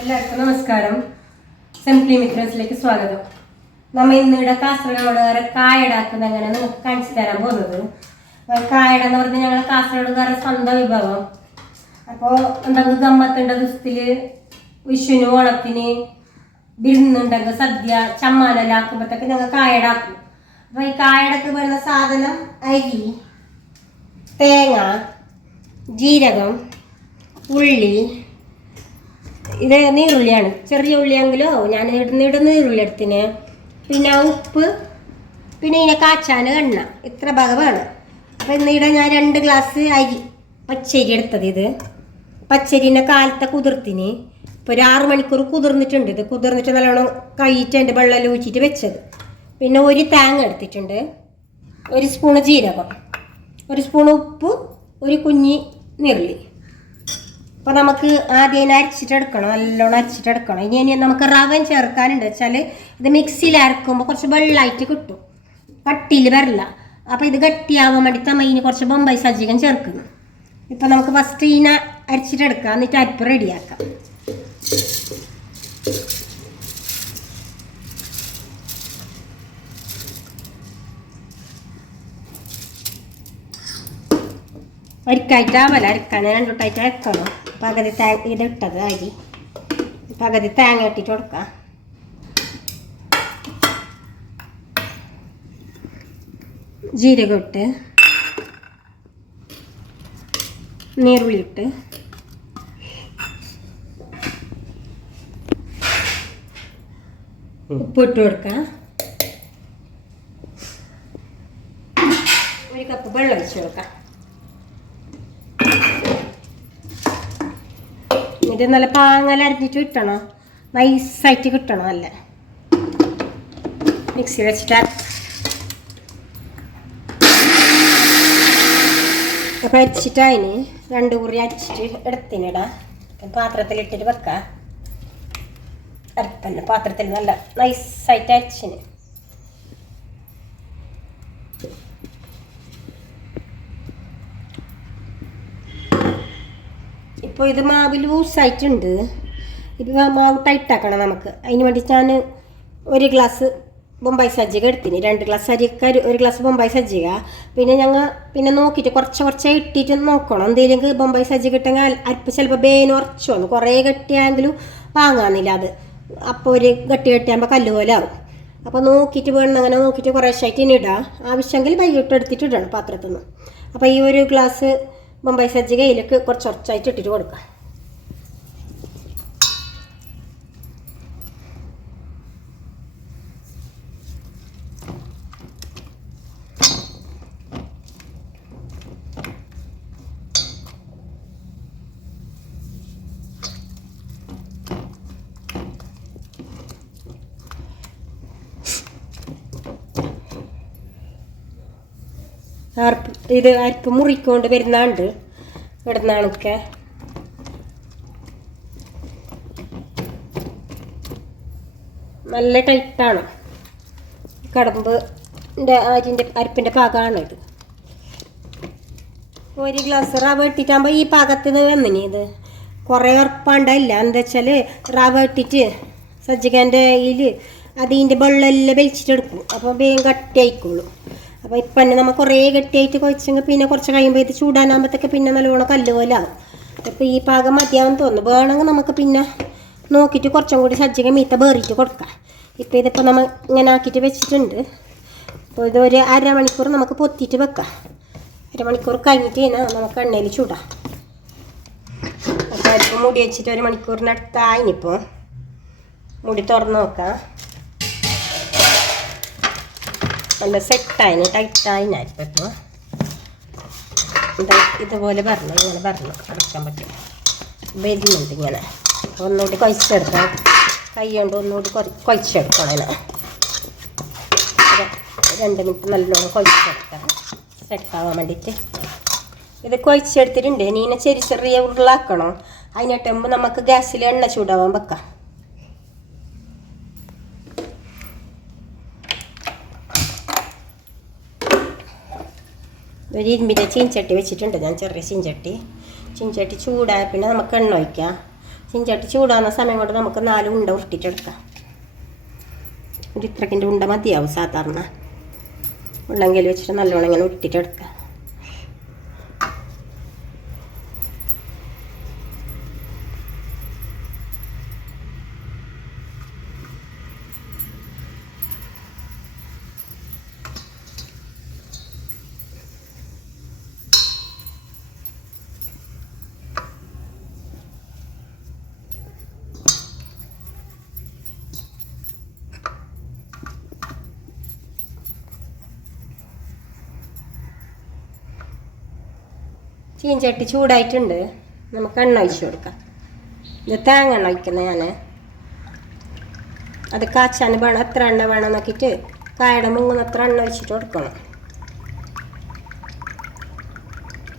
എല്ലാവർക്കും നമസ്കാരം. സിംപ്ലി മിത്രൻസിലേക്ക് സ്വാഗതം. നമ്മൾ ഇന്നിവിടെ കാസർഗോഡുകാരെ കായടാക്കുന്ന എങ്ങനെ നിങ്ങൾക്ക് കാണിച്ചു തരാൻ പോകുന്നത്. കായട എന്ന് പറഞ്ഞാൽ ഞങ്ങളെ കാസർഗോഡുകാരെ സ്വന്തം വിഭവം. അപ്പോൾ എന്തെങ്കിലും ഗമ്മത്തുണ്ട ദിവസത്തിൽ വിഷുവിന് ഓണത്തിന് വിരുന്നുണ്ടെങ്കിൽ സദ്യ ചമ്മാനെല്ലാം ആക്കുമ്പോഴത്തേക്ക് ഞങ്ങൾ കായടാക്കും. അപ്പോൾ ഈ കായടക്ക് വരുന്ന സാധനം അരി, തേങ്ങ, ജീരകം, ഉള്ളി, ഇത് നീറുള്ളിയാണ്. ചെറിയ ഉള്ളിയെങ്കിലോ ഞാൻ ഇടുന്ന നീറുള്ളി എടുത്തിന്. പിന്നെ ഉപ്പ്, പിന്നെ ഇതിനെ കാച്ചാൻ എണ്ണ, ഇത്ര ഭാഗമാണ്. അപ്പം ഇന്നിവിടെ ഞാൻ 2 ഗ്ലാസ് അരി പച്ചരി എടുത്തത്. ഇത് പച്ചരിനെ കാലത്തെ കുതിർത്തിന് ഇപ്പോൾ ഒരു 6 മണിക്കൂർ കുതിർന്നിട്ടുണ്ട്. ഇത് കുതിർന്നിട്ട് നല്ലോണം കഴിയിട്ട് അതിൻ്റെ വെള്ളം ഊച്ചിട്ട് വെച്ചത്. പിന്നെ ഒരു തേങ്ങ എടുത്തിട്ടുണ്ട്, 1 സ്പൂണ് ജീരകം, 1 സ്പൂൺ ഉപ്പ്, ഒരു കുഞ്ഞി നീറുള്ളി. അപ്പോൾ നമുക്ക് ആദ്യം അരച്ചിട്ടെടുക്കണം, നല്ലോണം അരച്ചിട്ടെടുക്കണം. ഇനി നമുക്ക് റവൻ ചേർക്കാനുണ്ട് വെച്ചാൽ ഇത് മിക്സിയിൽ അരക്കുമ്പോൾ കുറച്ച് വെള്ളമായിട്ട് കിട്ടും, കട്ടിയിൽ വരില്ല. അപ്പോൾ ഇത് ഗട്ടിയാവാൻ വേണ്ടിയിട്ട് നമ്മൾ ഇതിന് കുറച്ച് ബൊമ്പായി സജ്ജികം ചേർക്കുന്നു. ഇപ്പോൾ നമുക്ക് ഫസ്റ്റ് ഇതിനെ അരച്ചിട്ടെടുക്കാം, എന്നിട്ട് അരിപ്പ് റെഡിയാക്കാം. അരിക്കായിട്ടാവല്ല, അരക്കാൻ 2 വട്ടമായിട്ട് അരക്കണം. പകുതി ഇത് ഇട്ടത് അരി, പകുതി തേങ്ങ ഇട്ടിട്ട് കൊടുക്കാം. ജീരകം ഇട്ട്, നീറുള്ളി ഇട്ട്, ഉപ്പിട്ട് കൊടുക്കാം. 1 കപ്പ് വെള്ളം ഒഴിച്ച് കൊടുക്കാം. എന്നിട്ട് നല്ല പാങ്ങൽ അരിഞ്ഞിട്ട് കിട്ടണം, നൈസായിട്ട് കിട്ടണം. നല്ല മിക്സി വെച്ചിട്ട് അപ്പോൾ അരിച്ചിട്ട് അതിന് 2 കുറി അരിച്ചിട്ട് എടുത്തിനിടാം. പാത്രത്തിലിട്ടിട്ട് വെക്കാം. അരപ്പന്നെ പാത്രത്തിൽ നല്ല നൈസായിട്ട് അരിച്ചിന്. ഇപ്പോൾ ഇത് മാവ് ലൂസായിട്ടുണ്ട്. ഇപ്പോൾ മാവ് ടൈറ്റാക്കണം നമുക്ക്. അതിന് വേണ്ടി ഞാൻ 1 ഗ്ലാസ് ബൊമ്പായി സജ്ജിക എടുത്തിന്. 2 ഗ്ലാസ് അരിക്ക് 1 ഗ്ലാസ് ബൊമ്പായി സജ്ജിക. പിന്നെ നോക്കിയിട്ട് കുറച്ച് ഇട്ടിട്ട് നോക്കണം. എന്തെങ്കിലും ബൊമ്പായി സജ്ജിക ഇട്ടെങ്കിൽ അരിപ്പ് ചിലപ്പോൾ ബേന് ഉറച്ചു വന്നു. കുറേ ഗട്ടിയായെങ്കിലും വാങ്ങാന്നില്ല അത്. അപ്പോൾ ഒരു ഗട്ടിയാകുമ്പോൾ കല്ല് പോലെ ആവും. അപ്പോൾ നോക്കിയിട്ട് വേണം, അങ്ങനെ നോക്കിയിട്ട് കുറേശ്ശായിട്ട് ഇനി ഇടാം. ആവശ്യമെങ്കിൽ വൈകിട്ട് എടുത്തിട്ട് ഇടണം പാത്രത്തിൽ നിന്ന്. അപ്പോൾ ഈ 1 ഗ്ലാസ് ബൊമ്പായി സജ്ജിക ഇതിലേക്ക് കുറച്ചായിട്ട് ഇട്ടിട്ട് കൊടുക്കാം. ഇത് അരിപ്പ് മുറിക്കൊണ്ട് വരുന്നാണ്ട് ഇടുന്നാണൊക്കെ. നല്ല ടൈറ്റാണ്. കടമ്പിൻ്റെ അരിപ്പിൻ്റെ പാകമാണ് ഇത്. 1 ഗ്ലാസ് റവ ഇട്ടിട്ടാകുമ്പോൾ ഈ പാകത്തിന് വന്നിനി. ഇത് കുറേ ഉറപ്പാണ്ടല്ല. എന്താ വെച്ചാൽ റവ ഇട്ടിട്ട് സജ്ജികൻ്റെ ഇതിൽ അതിൻ്റെ വെള്ളമെല്ലാം വലിച്ചിട്ടെടുക്കും. അപ്പോൾ വേഗം കട്ടിയായിക്കോളും. അപ്പോൾ ഇപ്പം തന്നെ നമ്മൾ കുറേ ഗട്ടിയായിട്ട് കുഴച്ചെങ്കിൽ പിന്നെ കുറച്ച് കഴിയുമ്പോൾ ഇത് ചൂടാനാകുമ്പോഴത്തേക്ക് പിന്നെ നല്ലോണം കല്ല് പോലെ ആവും. അപ്പോൾ ഈ പാകം മതിയാവുമെന്ന് തോന്നുന്നു. വേണമെങ്കിൽ നമുക്ക് പിന്നെ നോക്കിയിട്ട് കുറച്ചും കൂടി സജ്ജിക മീത്ത വേറിയിട്ട് കൊടുക്കാം. ഇപ്പോൾ ഇതിപ്പോൾ നമ്മൾ ഇങ്ങനെ ആക്കിയിട്ട് വെച്ചിട്ടുണ്ട്. അപ്പോൾ ഇതൊരു 1/2 മണിക്കൂർ നമുക്ക് പൊത്തിയിട്ട് വെക്കാം. 1/2 മണിക്കൂർ കഴിഞ്ഞിട്ട് കഴിഞ്ഞാൽ നമുക്ക് എണ്ണയിൽ ചൂടാം. അപ്പോൾ അതിപ്പോൾ മുടി വെച്ചിട്ട് 1 മണിക്കൂറിനടുത്തായിനിപ്പോൾ മുടി തുറന്ന് നോക്കാം. നല്ല സെറ്റായിന്, ടൈറ്റായിനായിരിക്കും. ഇപ്പോൾ ഇതുപോലെ ഇങ്ങനെ പറഞ്ഞു അടയ്ക്കാൻ പറ്റും. വരുന്നുണ്ട് ഇങ്ങനെ. ഒന്നുകൂടി കുഴച്ചെടുക്കാം. കൈ കൊണ്ട് ഒന്നുകൂടി കുഴച്ചെടുക്കണം. അതിനെ 2 മിനിറ്റ് നല്ലോണം കുഴച്ചെടുക്കാം സെറ്റാവാൻ വേണ്ടിയിട്ട്. ഇത് കുഴച്ചെടുത്തിട്ടുണ്ട്. ഇനി ചെറിയ ഉരുളാക്കണം. അതിനിട്ടുമ്പോൾ നമുക്ക് ഗ്യാസിൽ എണ്ണ ചൂടാവാൻ വെക്കാം. ഒരു ഇരുമ്പിൻ്റെ ചീൻചട്ടി വെച്ചിട്ടുണ്ട് ഞാൻ, ചെറിയ ചീൻചട്ടി. ചീൻചട്ടി ചൂടായ പിന്നെ നമുക്ക് എണ്ണ ഒഴിക്കാം. ചീഞ്ചട്ടി ചൂടാകുന്ന സമയം കൊണ്ട് നമുക്ക് 4 ഉണ്ട ഉരുട്ടിട്ടെടുക്കാം. ഒരു ഇത്രക്കിൻ്റെ ഉണ്ട മതിയാവും. സാധാരണ ഉള്ളെങ്കിൽ വെച്ചിട്ട് നല്ലോണം ഇങ്ങനെ ഉരുട്ടിട്ടെടുക്കാം. ചീഞ്ചട്ടി ചൂടായിട്ടുണ്ട്. നമുക്ക് എണ്ണ ഒഴിച്ച് കൊടുക്കാം. ഇത് തേങ്ങ എണ്ണ ഒഴിക്കുന്നത് ഞാൻ. അത് കാച്ചാൻ വേണം. എത്ര എണ്ണ വേണം നോക്കിയിട്ട് കായയുടെ മുങ്ങുന്നത്ര എണ്ണ ഒഴിച്ചിട്ട് കൊടുക്കണം.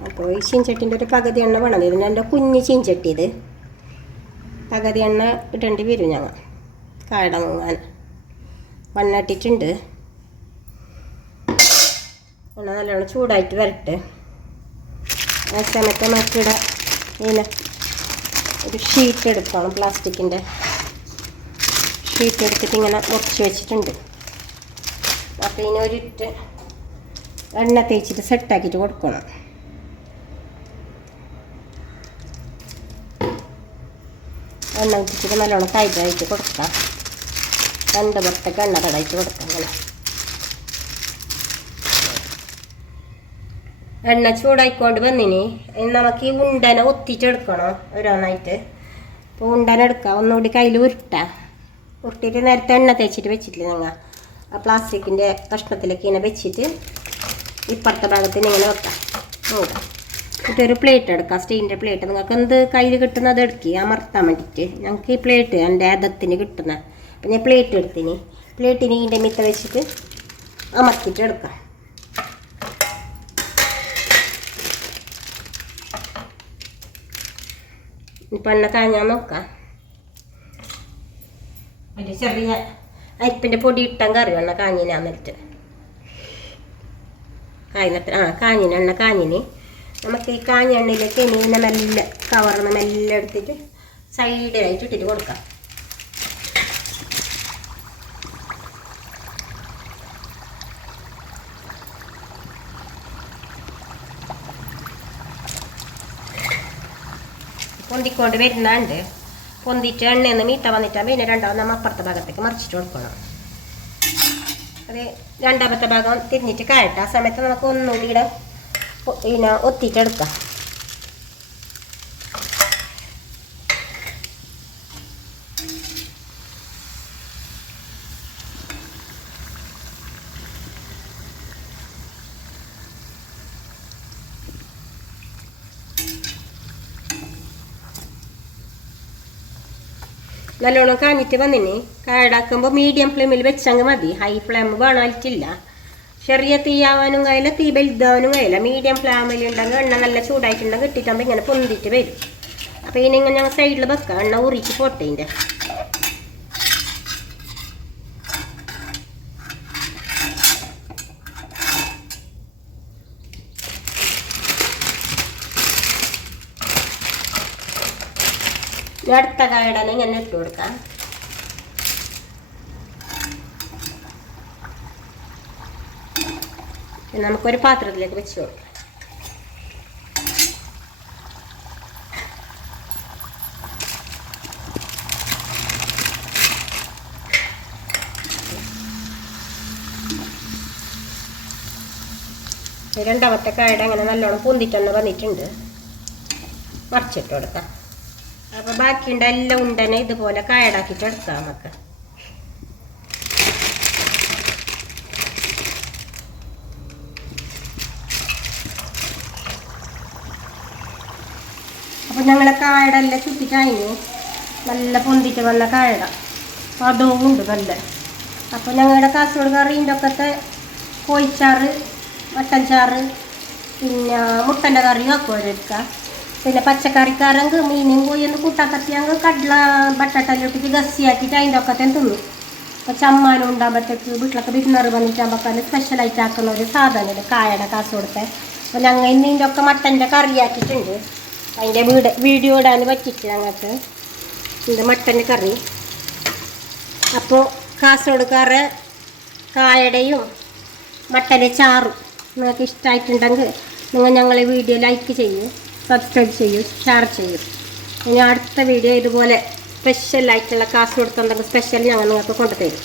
അപ്പോൾ ഈ ചീഞ്ചട്ടിൻ്റെ ഒരു പകുതി എണ്ണ വേണം. ഇതിന് എൻ്റെ കുഞ്ഞ് ചീഞ്ചട്ടി, ഇത് പകുതി എണ്ണ ഇടേണ്ടി വരും. ഞങ്ങൾ കായയുടെ മുങ്ങാൻ എണ്ണ ഇട്ടിട്ടുണ്ട്. എണ്ണ നല്ലോണം ചൂടായിട്ട് വരട്ടെ. ആ സമയത്ത് നമുക്കിവിടെ ഇങ്ങനെ ഒരു ഷീറ്റ് എടുക്കണം. പ്ലാസ്റ്റിക്കിൻ്റെ ഷീറ്റ് എടുത്തിട്ട് ഇങ്ങനെ മുറിച്ച് വെച്ചിട്ടുണ്ട്. അപ്പോൾ ഇനി ഒരിട്ട് എണ്ണ തേച്ചിട്ട് സെറ്റാക്കിയിട്ട് കൊടുക്കണം. എണ്ണ വെച്ചിട്ട് നല്ലോണം കൈതായിട്ട് കൊടുക്കാം. 2 പുറത്തേക്ക് എണ്ണ തടയിട്ട് കൊടുക്കാം. അങ്ങനെ എണ്ണ ചൂടായിക്കൊണ്ട് വന്നിനി നമുക്ക് ഈ ഉണ്ടനെ ഒത്തിച്ചെടുക്കണം ഓരോന്നായിട്ട്. അപ്പോൾ ഉണ്ടനെ എടുക്കാം. ഒന്നുകൂടി കയ്യിൽ ഉരുട്ടിയിട്ട് നേരത്തെ എണ്ണ തേച്ചിട്ട് വെച്ചിട്ടില്ല ഞങ്ങൾ. ആ പ്ലാസ്റ്റിക്കിൻ്റെ കഷ്ണത്തിലേക്ക് ഇങ്ങനെ വെച്ചിട്ട് ഇപ്പുറത്തെ ഭാഗത്തിന് ഇങ്ങനെ വെക്കാം. നോക്കാം. എന്നിട്ടൊരു പ്ലേറ്റ് എടുക്കാം. സ്റ്റീലിൻ്റെ പ്ലേറ്റ്. നിങ്ങൾക്ക് എന്ത് കയ്യിൽ കിട്ടുന്നത് എടുക്കുക അമർത്താൻ വേണ്ടിയിട്ട്. ഞങ്ങൾക്ക് ഈ പ്ലേറ്റ് എൻ്റെ അതത്തിന് കിട്ടുന്ന. അപ്പം ഞാൻ പ്ലേറ്റ് എടുത്തിന്. പ്ലേറ്റിന് ഇതിൻ്റെ മിത്ത വെച്ചിട്ട് അമർത്തിയിട്ട് എടുക്കാം. ഇപ്പം എണ്ണ കാഞ്ഞാൽ നോക്കാം. ഒരു ചെറിയ അരിപ്പിൻ്റെ പൊടി ഇട്ടാൻ കറിയോ എണ്ണ കാഞ്ഞിനാന്നിട്ട് കാഞ്ഞിന് എണ്ണ കാഞ്ഞിന്. നമുക്ക് ഈ കാഞ്ഞ എണ്ണയിലേക്ക് ഇങ്ങനെ മെല്ലെ കവറിന് മെല്ലെ എടുത്തിട്ട് സൈഡിലായിട്ട് ഇട്ടിട്ട് കൊടുക്കാം. പൊന്തിക്കൊണ്ട് വരുന്നുണ്ട്. പൊന്തിട്ട് എണ്ണയെന്ന് മീത്ത വന്നിട്ടാകുമ്പോൾ പിന്നെ രണ്ടാമത് നമ്മൾ അപ്പുറത്തെ ഭാഗത്തേക്ക് മറിച്ചിട്ട് കൊടുക്കണം. അത് രണ്ടാമത്തെ ഭാഗം തിരിഞ്ഞിട്ട് കയറ്റ. ആ സമയത്ത് നമുക്ക് ഒന്നുകൂടി ഇങ്ങനെ ഒത്തിട്ടെടുക്കാം. നല്ലോണം കാഞ്ഞിട്ട് വന്നിന്. കായടാക്കുമ്പോൾ മീഡിയം ഫ്ലെയിമിൽ വെച്ചങ്ങ് മതി. ഹൈ ഫ്ലെയിം വേണമായിട്ടില്ല. ചെറിയ തീയാവാനും കഴിയില്ല, തീ വലുതാവാനും കഴിയില്ല. മീഡിയം ഫ്ലെയിമിൽ ഉണ്ടെങ്കിൽ എണ്ണ നല്ല ചൂടായിട്ടുണ്ടെങ്കിൽ ഇട്ടിട്ടാകുമ്പോൾ ഇങ്ങനെ പൊന്തിട്ട് വരും. അപ്പോൾ ഇതിനിങ്ങനെ ഞങ്ങൾ സൈഡിൽ വെക്കാം. എണ്ണ ഉറിച്ച് പോട്ടെ. ഇതിൻ്റെ അടുത്ത കായടനെ ഇങ്ങനെ ഇട്ട് കൊടുക്കാം. നമുക്കൊരു പാത്രത്തിലേക്ക് വെച്ച് കൊടുക്കാം. രണ്ടാമത്തെ കായട അങ്ങനെ നല്ലോണം പൊന്തിട്ടെന്ന് വന്നിട്ടുണ്ട്. മറിച്ചിട്ട് കൊടുക്കാം. അപ്പോൾ ബാക്കിയുണ്ട് എല്ലാം ഉണ്ടനെ ഇതുപോലെ കായടാക്കിയിട്ട് എടുക്കാം നമുക്ക്. അപ്പോൾ ഞങ്ങളെ കായടെല്ലാം ചുറ്റിക്കഴിഞ്ഞ് നല്ല പൊന്തിട്ട് വന്ന കായട പടവും ഉണ്ട് നല്ല. അപ്പോൾ ഞങ്ങളുടെ കാസർഗോഡ് കറീൻ്റെ ഒക്കെ കോഴിച്ചാറ്, മട്ടൻ ചാറ്, പിന്നെ മുട്ടൻ്റെ കറി ഒക്കെ എടുക്കുക. പിന്നെ പച്ചക്കറിക്കാരെങ്കിൽ മീനും കോഴിയൊന്നും കൂട്ടാക്കത്തിയാങ്കിൽ കടല ബട്ടാട്ടല്ലിട്ടിട്ട് ഗസ്സിയാക്കിയിട്ട് അതിൻ്റെ ഒക്കെ തിന്നു. അപ്പോൾ ചമ്മാനും ഉണ്ടാകുമ്പോഴത്തേക്ക് വീട്ടിലൊക്കെ വിരുന്നറ് വന്നിട്ടാകുമ്പോൾ സ്പെഷ്യലായിട്ട് ആക്കുന്ന ഒരു സാധനമില്ല കായയുടെ കാസർഗോഡത്തെ. അപ്പോൾ ഞങ്ങൾ ഇന്ന് ഇതിൻ്റെ ഒക്കെ മട്ടൻ്റെ കറിയാക്കിയിട്ടുണ്ട്. അതിൻ്റെ വീഡിയോ ഇടാൻ പറ്റിയിട്ട് ഞങ്ങൾക്ക്. ഇത് മട്ടൻ കറി. അപ്പോൾ കാസർഗോഡുകാരെ കായടയും മട്ടൻ്റെ ചാറും നിങ്ങൾക്ക് ഇഷ്ടമായിട്ടുണ്ടെങ്കിൽ നിങ്ങൾ ഞങ്ങളെ വീഡിയോ ലൈക്ക് ചെയ്യൂ, സബ്സ്ക്രൈബ് ചെയ്യൂ, ഷെയർ ചെയ്യൂ. ഇനി അടുത്ത വീഡിയോ ഇതുപോലെ സ്പെഷ്യലായിട്ടുള്ള കാസർഗോഡ് എന്തെങ്കിലും സ്പെഷ്യൽ ഞങ്ങൾ നിങ്ങൾക്ക് കൊണ്ടുതരും.